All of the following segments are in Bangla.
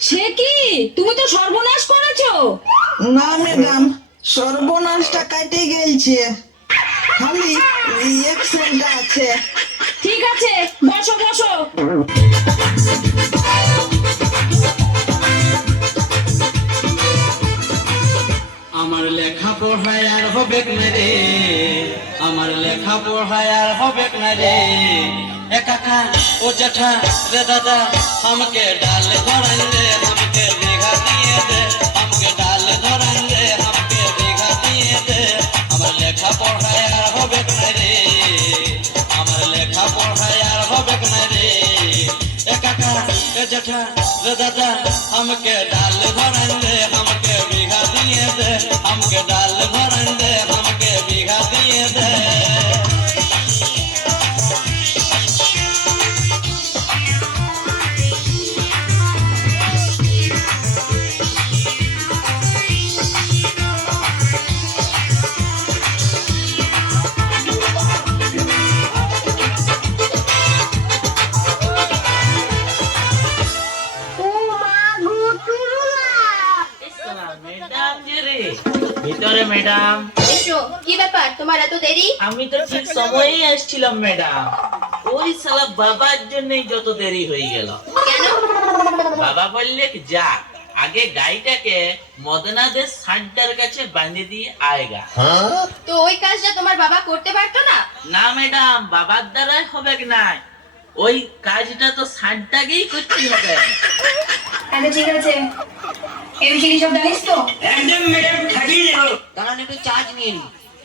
সে কি? তুমি তো সর্বনাশ করেছ। না ম্যাডাম সর্বনাশটা কাটে গেছে খালি রিয়েকশনটা আছে। ঠিক আছে বসো বসো। আমার লেখা পড়ায় আর হবে না রে। আমার লেখা পড়ায় আর হবে না রে। এ ও জেঠা রে দাদা আমাকে ডাল ধরান রে দাদা আমাকে ডাল ধরান আমি তো ঠিক সময়েই আসছিলাম ম্যাডাম। ওই শালা বাবার জন্যই যত দেরি হয়ে গেল। কেন? বাবা বললে যা আগে গাইটাকে মদনাদের সাড্ডার কাছে বাঁধে দিয়ে আয়গা তো ওই কাজটা তোমার বাবা করতে পারতো না? না ম্যাডাম বাবার দ্বারাই হবে না? ওই কাজটা তো সাড্ডাকেই করতে হবে। আচ্ছা ঠিক আছে। এবিসিডি সব জানিস তো। দাঁড়ান একটু চার্জ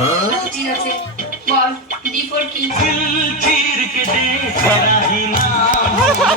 जी से बॉल डी फॉर किंग दिल चीर के दे तेरा ही नाम होगा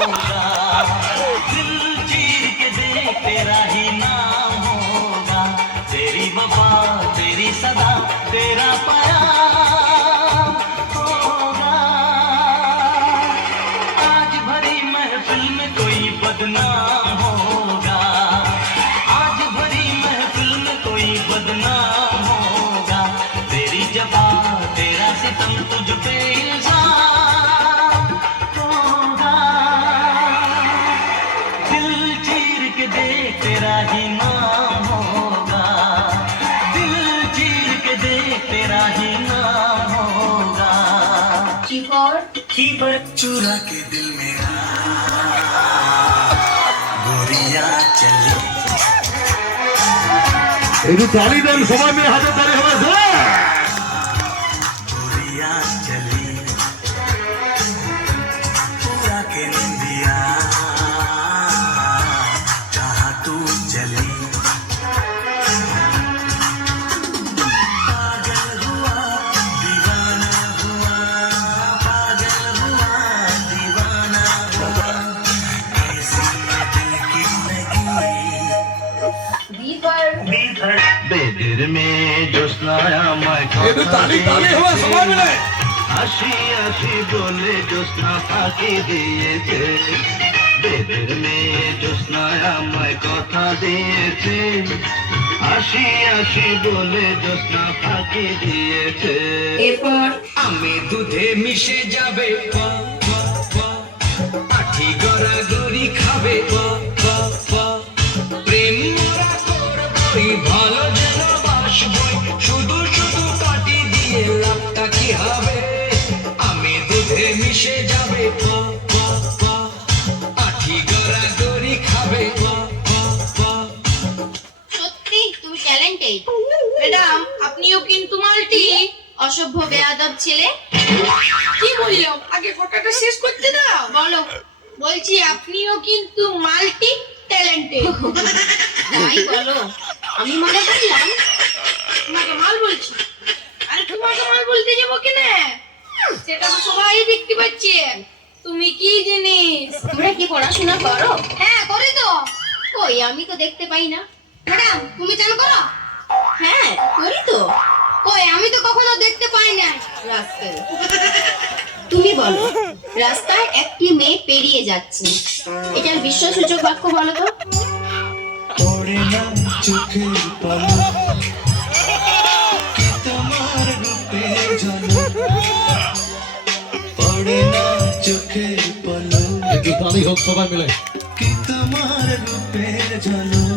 चुरा के दिल मेरा गोरिया चली একটু তালি দেন সবাই মিলে হাতে তালি হবে বেদের মেয়ে জ্যোৎস্নায় আমায় মিলে হাসি হাসি বলে জ্যোৎস্না ফাঁকি দিয়েছে। বেদের মেয়ে জ্যোৎস্নায় আমায় কথা দিয়েছে। হাসি হাসি বলে জ্যোৎস্না ফাঁকি দিয়েছে। এরপর? আমি দুধে মিশে যাবে। প, প, প। আঠি গড়াগড়ি খাবে। অসভ্য বেয়াদব ছেলে। কি বললাম? আগে কথাটা শেষ করতে দাও। বলো। বলছি আপনিও কিন্তু মাল্টি ট্যালেন্টেড তাই বলো। আমি মনে করলাম তোমাকে মাল বলছি। আরে তোমাকে মাল বলতে যাব কেনে? সেটা তো সবাই দেখতে পাচ্ছে। তুমি কি জিনিস? তোমরা কি পড়াশোনা করো? হ্যাঁ করে তো। কই আমি তো দেখতে পাই না। ম্যাডাম তুমি চান করো। হ্যাঁ করি তো। কই আমি তো কখনো দেখতে পাই না রাস্তায়। তুমি বলো রাস্তায় একটি মেয়ে পেরিয়ে যাচ্ছে। এটার বিশ্বসূচক বাক্য বলো তো। পড়ে না চোখের পলক কি তোমার ঝলক পড়ে না চোখের পলক একটু তালি হোক সবাই মিলে। কি তোমার রূপের ঝলক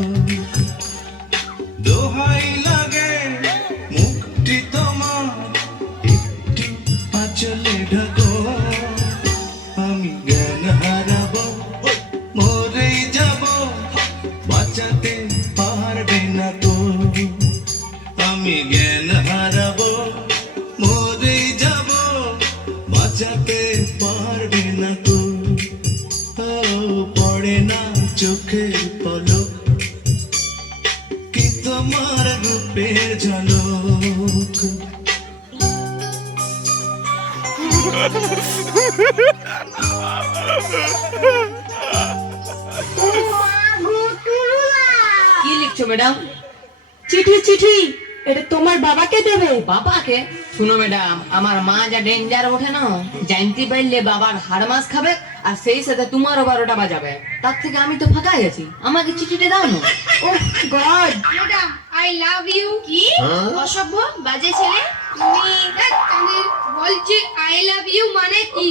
ম্যাডাম চিঠি চিঠি এটা তোমার বাবাকে দেবে। বাবাকে? শুনো ম্যাডাম আমার মা যা ডেঞ্জার ওঠে না জানতে পারলে বাবার হাড় মাস খাবে আর সেই সাথে তোমারও বারোটা বাজাবে। তার থেকে আমি তো ফাঁকাই আছি আমাকে চিঠিটা দাও না। ও God. Madam I love you কি? অসভ্য বাজে ছেলে। তুমি বলছি আই লাভ ইউ মানে কি?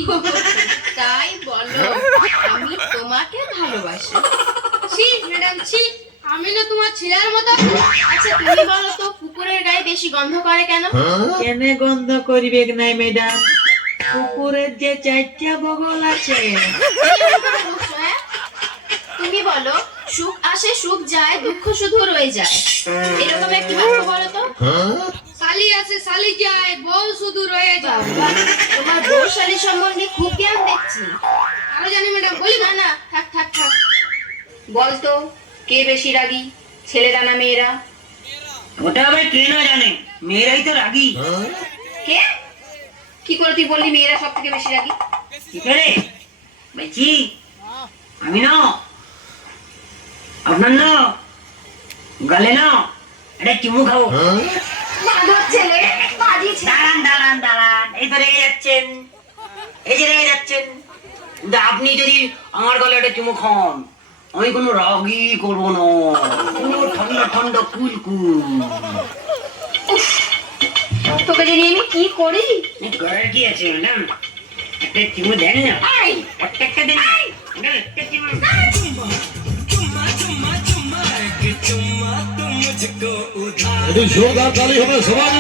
তাই বলো আমি তোমাকে ভালোবাসি। ছি ম্যাডাম ছি। আমি না তোমার ছেলের মতো আচ্ছা তুমি বলো তো কুকুরের গায়ে বেশি গন্ধ করে কেন? কেনে গন্ধ করিবে নাই ম্যাডাম কুকুরের যে চারটা বগল আছে। হ্যাঁ? তুমি বলো সুখ আসে সুখ যায় দুঃখ শুধু রয়ে যায়। এরকম একটি বাক্য বলো তো। শালি আছে শালি যায় বউ শুধু রয়ে যায় তোমার বৌশালী সম্বন্ধে খুব জ্ঞান দেখছি। আরও জানি ম্যাডাম বলি না না থাক থাক থাক। বলতো কে বেশি রাগী? ছেলেরা না মেয়েরা? ওটা আবার কে না জানে? মেয়েরাই তো রাগী। কে? কি করে তুই বললি মেয়েরা সব থেকে বেশি রাগি? কি করে? বলছি আমি না আপনার না গালে না এটা চুমু খাব। মাধব ছেলে বাজি দাঁড়ান দাঁড়ান দাঁড়ান এই তো রেগে যাচ্ছেন এই যে রেগে যাচ্ছেন। আপনি যদি আমার গলে একটা চুমু খান আমি কোনো রাগই করব না। পুরো ঠান্ডা ঠান্ডা কুল কুল। তোকে জানি আমি কি করি? করার কি আছে ম্যাডাম? একটা চুমু দেন না। একটা দেন। একটা চুমু। একটু জোরদার তালি হবে সবাই।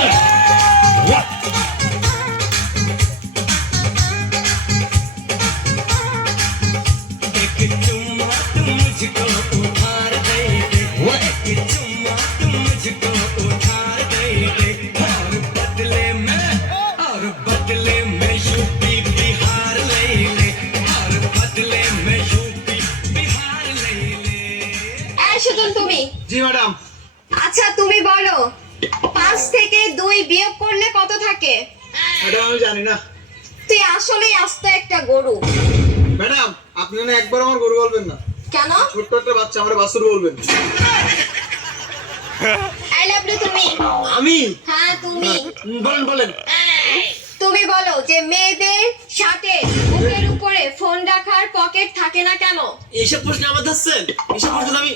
তুই আসলেই আস্ত একটা গরু। ম্যাডাম আপনি না একবার আমার গরু বলবেন না। কেন? ছোট্ট একটা বাচ্চা আমার বাসুর বলবেন। আই লাভ ইউ তুমি। আমি? হ্যাঁ তুমি। বলেন বলেন। তুমি বলো যে মেয়েদের শার্টে বুকের উপরে ফোন রাখার পকেট থাকে না কেন? এইসব প্রশ্ন আমার ধরছেন? এইসব প্রশ্ন আমি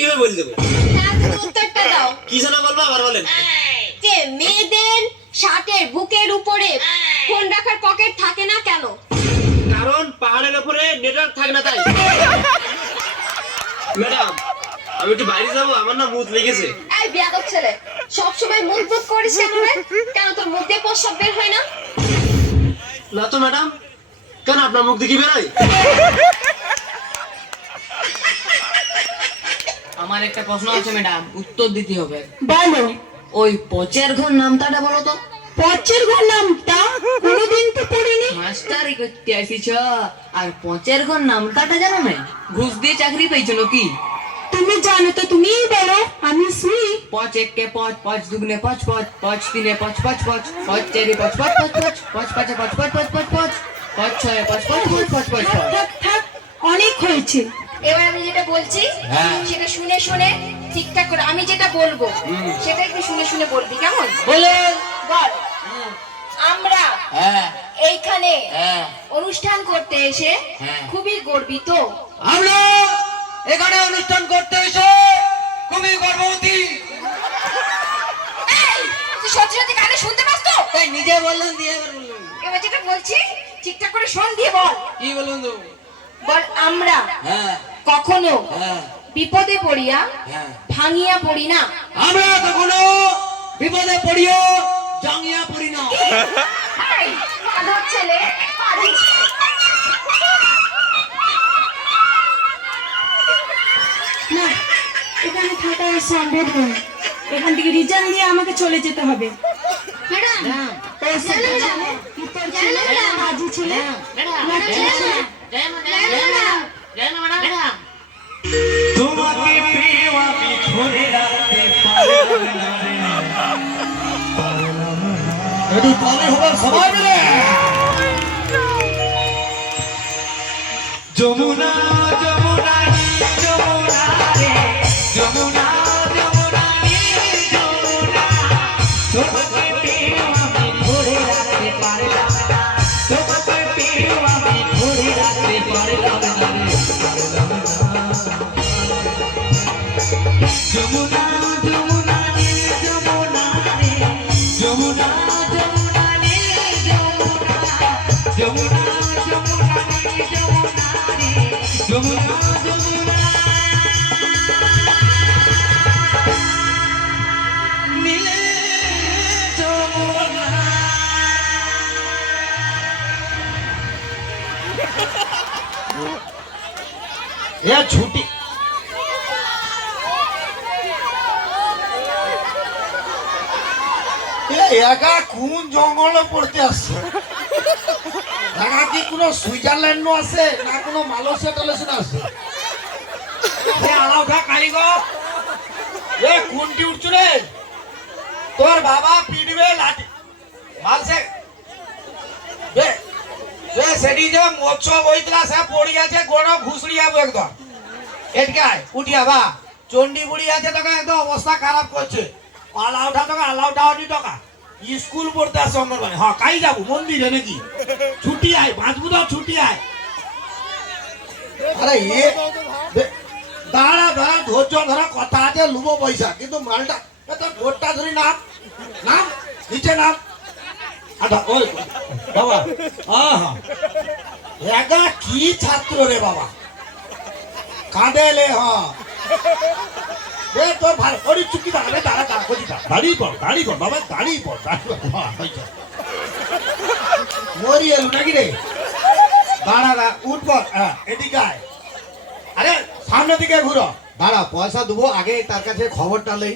এভাবে বলে দেবো। হ্যাঁ তুমি উত্তরটা দাও। কি যেন বলব আবার বলেন। যে মেয়েদের শার্টের বুকের উপরে পকেট থাকে না কেন? কারণ পাহাড়ের উপরে নেটওয়ার্ক থাকে না তাই। ম্যাডাম আমি একটু বাইরে যাব আমার না মুখ লেগেছে। এই বিয়াদব ছেলে সবসময় মুখ বুক করিস কেন রে? কেন তোর মুখ দিয়ে প্রস্রাব বের হয় না? না তো ম্যাডাম। কেন আপনার মুখ দেখি বেরোয়? আমার একটা প্রশ্ন আছে ম্যাডাম। উত্তর দিতে হবে। বলো ওই পচের ঘর নামটাটা বলো তো। পচের ঘর নামটা? মাস্টারি করতে আসিছ আর পচের ঘর নামটাটা জানো না ঘুষ দিয়ে চাকরি পেয়েছ নাকি তুমি জানো তো তুমিই বলো আমি শুনি পচ একে পচ পচ দুগুনে পচ পচ পচ তিনে পচ পচ পচ পচ চারে পচ পচ পচ পচ পচ পাঁচে পচ পচ পচ পচ পচ পচ ছয়ে পচ পচ পচ পচ পচ পচ থাক থাক অনেক হয়েছে এবার আমি যেটা বলছি হ্যাঁ। সেটা শুনে শুনে ঠিকঠাক করে আমি যেটা বলব সেটা একটু শুনে শুনে বলবি কেমন বলে বল আমরা হ্যাঁ এইখানে হ্যাঁ। অনুষ্ঠান করতে এসে হ্যাঁ। খুবই গর্বিত। আমরা এখানে অনুষ্ঠান করতে এসে খুবই গর্ভবতী সত্যি সত্যি কানে শুনতে পাস তো? তাই নিজে বললেন দিয়ে বললেন এবার যেটা বলছি ঠিকঠাক করে শোন দিয়ে বল। কি বলুন তো? বল আমরা হ্যাঁ। কখনো বিপদে পড়িয়া ভাঙিয়া পড়ি না। আমরা কখনো বিপদে পড়িও জাঙ্গিয়া পড়ি না। ছেলে না এখানে থাকা সম্ভব নয় এখান থেকে রিজাইন দিয়ে আমাকে চলে যেতে হবে তোমাকে পেয়ে আমি ধরে রাখতে পারলাম না। একটু তালে হবে সবাই মিলে। যমুনা যমুনা যমুনা রে। যমুনা যমুনা যমুনা। তোমাকে পেয়ে আমি ধরে রাখতে পারলাম না। তোমাকে পেয়ে আমি ধরে রাখতে পারলাম না যমুনা এ ছুটি একা কোন জঙ্গলে পড়তে আসছে? একা কি কোনো সুইজারল্যান্ড আছে না কোনো মালয়েশিয়া টালয়েশিয়া আছে? আলাউঠা কারিগর এ কোনটি উঠছ রে? তোর বাবা পিটবে লাঠি। মালসে সেটি যে মৎস্য বইতলা সে পড়ি আছে গোড় ঘুষড়ি যাব একদম। এটকায়, উঠিয়া বা চন্ডি বুড়ি আছে তোকে একদম অবস্থা খারাপ করছে। উঠা তোকে আলা উঠি টাকা স্কুল পড়তে আসে অঙ্গনবাড়ি হ্যাঁ কাই যাব? মন্দিরে নাকি? ছুটি আয়, বাঁচবো তো ছুটি আয়। আরে বে- দাঁড়া দাঁড়া, ধৈর্য ধরা, কথা আছে, লুবো পয়সা। কিন্তু মালটা ভোটটা ধরি নাম। নাম, নিচে নাম। আচ্ছা ওই বাবা আহা। একা কি ছাত্র রে বাবা? কাঁদে লে এ তোর ভাই ওরি চুকি দাঁড়াবে দাঁড়া দাঁড়া করছি দাঁড়িয়ে পড় দাঁড়িয়ে পড় বাবা দাঁড়িয়ে পড় দাঁড়িয়ে পড়। হয়েছে। মরি এলু নাকি রে? দাঁড়া দাঁড়া উঠ এদিকে আয়। আরে সামনের দিকে ঘুরো। দাঁড়া পয়সা দেবো আগে তার কাছে খবরটা নেই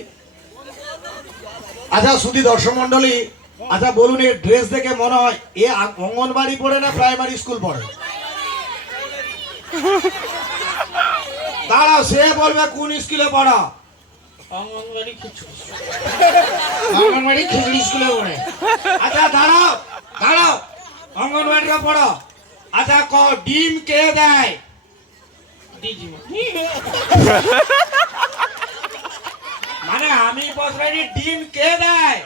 আচ্ছা সুধি দর্শক মন্ডলী আচ্ছা বলুন এর ড্রেস দেখে মনে হয় এ অঙ্গনবাড়ি পড়ে না প্রাইমারি স্কুল পড়ে? দাঁড়াও সে বলবে কোন স্কুলে পড়া? অঙ্গনবাড়ি কিছু স্কুলে পড়ে। আচ্ছা দাঁড়াও দাঁড়াও অঙ্গনবাড়িতে পড়ো। আচ্ছা ক ডিম কে দেয়? মানে আমি বসবাড়ি ডিম কে দেয়?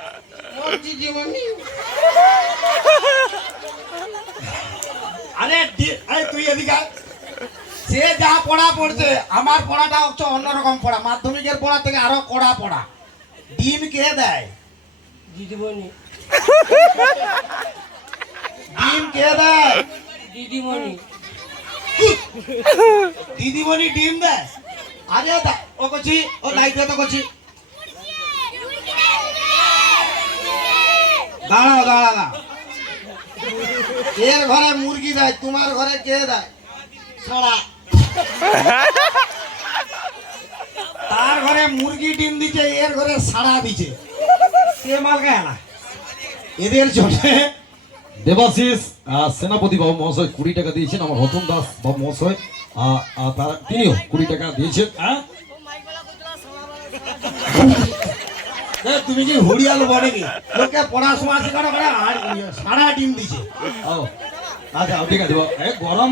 আরে তুই এদিকে সে যা পড়া পড়ছে আমার পড়াটা হচ্ছে অন্যরকম পড়া। মাধ্যমিকের পড়া থেকে আরও কড়া পড়া। ডিম কে দেয়? দিদিমণি। ডিম কে দেয়? দিদিমণি। দিদিমণি ডিম দেয়? আরে ও করছি ও লাইট তো করছি দাঁড়াও দাঁড়া এর ঘরে মুরগি দেয় তোমার ঘরে কে দেয়? সারা তার ঘরে মুরগি ডিম দিচ্ছে এর ঘরে সাড়া দিচ্ছে সে মাল গায় না। এদের চলে দেবাশিস সেনাপতি বাবু মহাশয় কুড়ি টাকা দিয়েছেন আমার রতন দাস বাবু মহাশয় তারা তিনিও কুড়ি টাকা দিয়েছেন। হ্যাঁ? হ্যাঁ? তুমি কি হুড়িয়াল বলেনি লোকে পড়াশোনা শেখানো ইয়ে, সারা ডিম দিছে আচ্ছা, আচ্ছা ঠিক আছে গরম